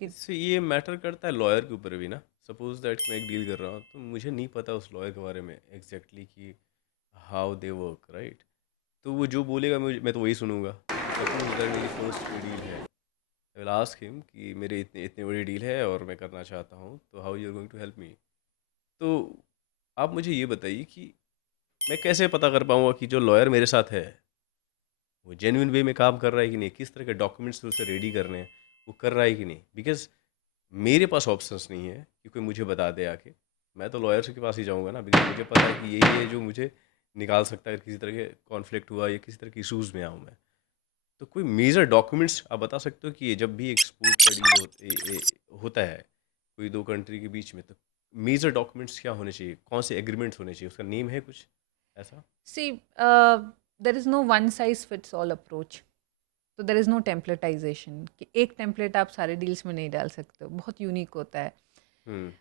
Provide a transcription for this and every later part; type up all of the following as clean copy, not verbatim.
कि इससे ये मैटर करता है लॉयर के ऊपर भी ना। सपोज दैट मैं एक डील कर रहा हूँ तो मुझे नहीं पता उस लॉयर के बारे में एग्जैक्टली कि हाउ दे वर्क, राइट। तो वो जो बोलेगा मैं तो वही सुनूंगा। सपोज दैट मेरी फर्स्ट कोई डील है, आई विल आस्क हिम कि मेरे इतने इतने बड़ी डील है और मैं करना चाहता हूँ, तो how you are going to help me. तो आप मुझे ये बताइए कि मैं कैसे पता कर पाऊंगा कि जो लॉयर मेरे साथ है वो जेन्युइन वे में काम कर रहा है कि नहीं, किस तरह के डॉक्यूमेंट्स उसे रेडी करने हैं वो कर रहा है कि नहीं। बिकॉज मेरे पास ऑप्शंस नहीं है कि कोई मुझे बता दे आके। मैं तो लॉयर के पास ही जाऊंगा ना, बिकॉज मुझे पता है कि यही है जो मुझे निकाल सकता है किसी तरह के कॉन्फ्लिक्ट हुआ या किसी तरह के इशूज़ में आऊँ मैं। तो कोई मेजर डॉक्यूमेंट्स आप बता सकते हो कि ये जब भी एक स्पोर्ट का डील होता है कोई दो कंट्री के बीच में, तो मेजर डॉक्यूमेंट्स क्या होने चाहिए, कौन से एग्रीमेंट्स होने चाहिए, उसका नेम है कुछ ऐसा? See there is no one size fits all approach, तो देर इज़ नो टेम्पलेटाइजेशन कि एक टेम्पलेट आप सारे डील्स में नहीं डाल सकते हो, बहुत यूनिक होता है। Hmm.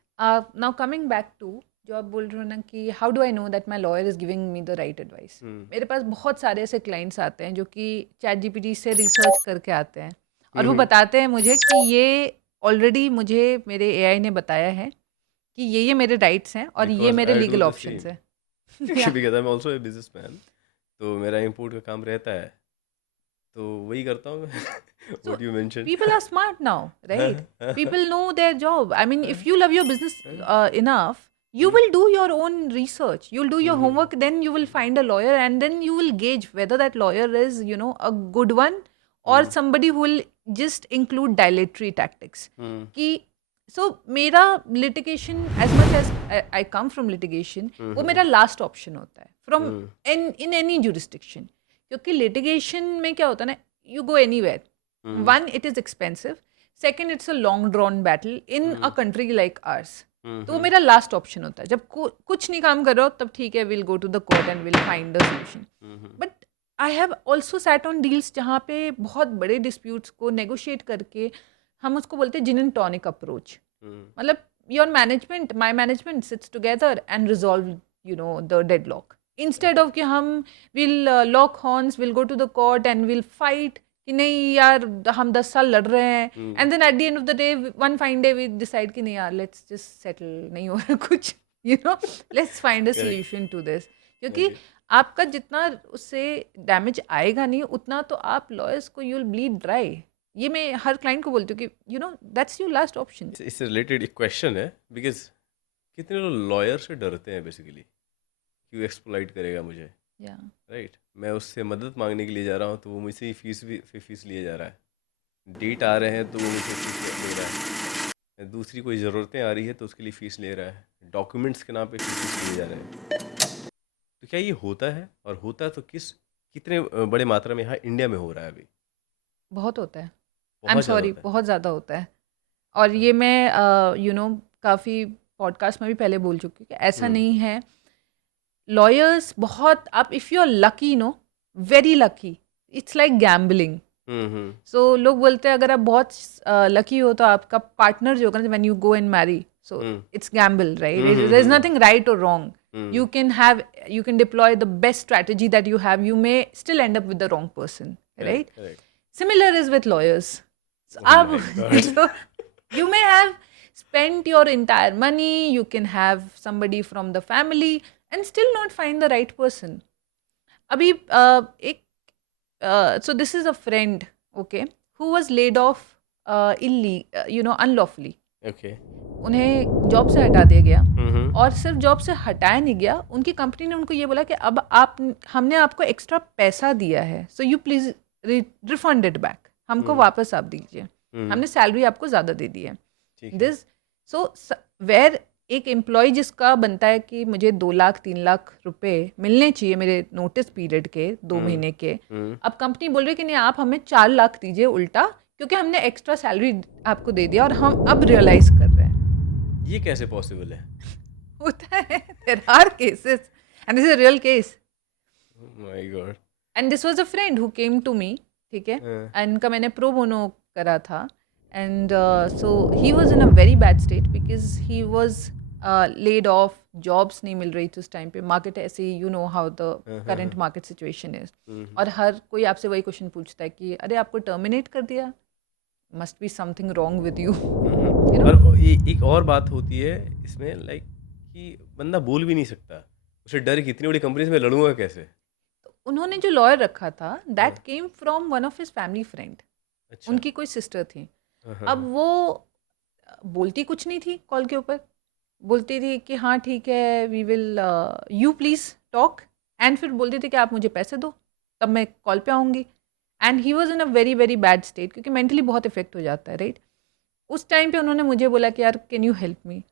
Now coming back to जो आप बोल रहे हो ना कि how do I know that my lawyer is giving me the right advice. Hmm. मेरे पास बहुत सारे ऐसे क्लाइंट्स आते हैं जो कि चैट जीपीटी से रिसर्च करके आते हैं और वो हम्म। बताते हैं मुझे कि ये ऑलरेडी मुझे मेरे एआई ने बताया है कि ये मेरे राइट्स हैं और ये बिकॉज मेरे I do legal the options same. हैं। या because I am also a business man, तो मेरा इम्पोर्ट का काम रहता है, तो वही करता हूँ मैं। so what you mention. people are smart now, right? People know their job. I mean, if you love your business enough, you will do your own research, you'll do your homework, then you will find a lawyer and then you will gauge whether that lawyer is, you know, a good one or somebody who will just include dilatory tactics कि so मेरा litigation, as much as I come from litigation, वो मेरा last option होता है from in any jurisdiction, क्योंकि litigation में क्या होता है ना, you go anywhere. One, it is expensive. Second, it's a long drawn battle in a country like ours. तो वो मेरा लास्ट ऑप्शन होता है जब कुछ नहीं काम कर रहे हो, तब ठीक है, will go to the court and will find the solution. But I have also sat on deals जहाँ पे बहुत बड़े डिस्प्यूट्स को नेगोशिएट करके, हम उसको बोलते हैं जिन एंड टॉनिक अप्रोच। मतलब your management, my management sits together and resolve, you know, the deadlock, instead of कि हम will lock horns, will go to the court and will fight कि नहीं यार हम 10 साल लड़ रहे हैं, and then at the end of the day one fine day we decide कि नहीं यार लेट्स जस्ट सेटल, नहीं हो रहा कुछ, you know, let's find a correct. Solution to this. क्योंकि ओके। आपका जितना उससे डैमेज आएगा नहीं, उतना तो आप लॉयर्स को यू विल ब्लीड ड्राई। ये मैं हर क्लाइंट को बोलती हूँ कि you know that's your last option. इससे रिलेटेड एक क्वेश्चन है, बिकॉज कितने लोग लॉयर से डरते हैं बेसिकली कि वो एक्सप्लॉइट करेगा मुझे, या राइट। मैं उससे मदद मांगने के लिए जा रहा हूँ तो वो मुझसे ही फीस लिए जा रहा है। डेट आ रहे हैं तो वो मुझसे फीस ले रहा है। दूसरी कोई ज़रूरतें आ रही है तो उसके लिए फ़ीस ले रहा है। डॉक्यूमेंट्स के नाम पे फीस लिए जा रहे हैं। तो क्या ये होता है, और होता है तो कितने बड़े मात्रा में यहाँ इंडिया में हो रहा है अभी? बहुत होता है। आई एम बहुत ज़्यादा सॉरी, होता है। बहुत ज़्यादा होता है। और ये मैं यू नो काफ़ी पॉडकास्ट में भी पहले बोल चुकी हूँ कि ऐसा हम्म। नहीं है। लॉयर्स बहुत, आप if you are lucky, no, very lucky, it's like gambling. Hmm. So लोग बोलते हैं अगर आप बहुत लकी हो तो आपका पार्टनर जो होगा ना, when you go and marry, so hmm. It's gamble, right? Hmm. There is nothing right और wrong. Hmm. You can have, you can deploy the best strategy that you have, you may still end up with the wrong person, correct right? Correct. Similar is with lawyers. So, oh my God. so you may have spent your entire money, you can have somebody from the family and still not find the right person. Abhi, ek, so this is a friend, okay, who was laid off you know, unlawfully. Okay. उन्हें job से हटा दिया गया, हम्म। और सिर्फ job से हटाया नहीं गया, उनकी कंपनी ने उनको ये बोला कि अब आप, हमने आपको एक्स्ट्रा पैसा दिया है, so you please refund it back, हमको वापस आप दीजिए, हमने सैलरी आपको ज़्यादा दे दी है। ठीक है। दिस, सो वेर एक एम्प्लॉय जिसका बनता है कि मुझे 2 लाख 3 लाख रुपए मिलने चाहिए मेरे नोटिस पीरियड के 2 महीने के, अब कंपनी बोल रही है कि नहीं आप हमें 4 लाख दीजिए उल्टा, क्योंकि हमने एक्स्ट्रा सैलरी आपको दे दिया और हम अब रियलाइज कर रहे हैं। ये कैसे पॉसिबल है? होता है, there are cases and this is a real case my God. and this was a friend who came to me, ठीक है, and इनका मैंने प्रो बोनो करा था, and so he was in a very bad state because he was laid off, jobs नहीं मिल रही थी उस टाइम पे, मार्केट ऐसे ही, you know how the current market situation is, और हर कोई आपसे वही क्वेश्चन पूछता है कि अरे आपको टर्मिनेट कर दिया, must be something wrong with you. और एक और बात होती है इसमें, लाइक कि बंदा बोल भी नहीं सकता, उसे डर कि इतनी बड़ी कंपनी से मैं लड़ूंगा कैसे। तो उन्होंने जो लॉयर रखा था दैट हाँ, came from one of his family friend, अच्छा। उनकी कोई सिस्टर थी। हाँ अब हाँ वो बोलती कुछ नहीं थी कॉल के ऊपर, बोलती थी कि हाँ ठीक है we will you please talk, and फिर बोलती थी कि आप मुझे पैसे दो तब मैं कॉल पे आऊँगी। And he was in a very very bad state, क्योंकि मेंटली बहुत इफेक्ट हो जाता है, राइट। उस टाइम पे उन्होंने मुझे बोला कि यार can you help me.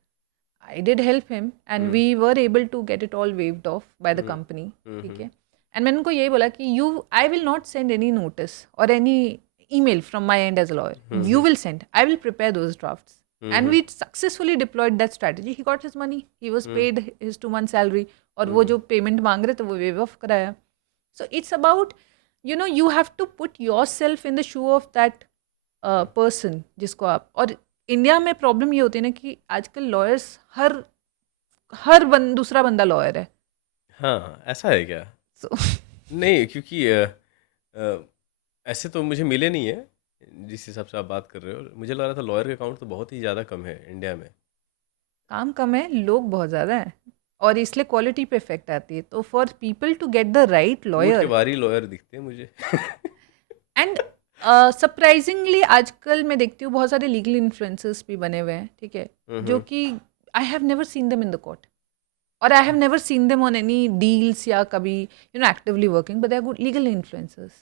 I did help him and we were able to get it all waved off by the company, ठीक है। एंड मैंने उनको यही बोला कि you I will not send any notice और any email from my end as a lawyer. You will send. I will prepare those drafts. And we successfully deployed that strategy. He got his money. He was paid his 2 month salary. और वो जो payment मांग रहे थे वो wave of कराया. So it's about, you have to put yourself in the shoe of that person जिसको आप, और इंडिया में प्रॉब्लम ये होती है ना कि आजकल लॉयर्स हर दूसरा बंदा लॉयर है. हाँ, ऐसा है क्या? So नहीं, क्योंकि ऐसे तो मुझे मिले नहीं है जिस हिसाब से आप बात कर रहे हो। मुझे लग रहा था लॉयर का अकाउंट तो बहुत ही ज़्यादा कम है इंडिया में। काम कम है, लोग बहुत ज़्यादा हैं, और इसलिए क्वालिटी पे इफेक्ट आती है. तो for people to get the right ऊँट के लॉयर, बारी लॉयर दिखते हैं मुझे। एंड सरप्राइजिंगली आजकल मैं देखती हूँ बहुत सारे लीगल इन्फ्लुएंसर्स भी बने हुए हैं, ठीक है, जो कि I have never seen them in the court, और I have never seen them on any deals या कभी actively working, but they are good legal influencers.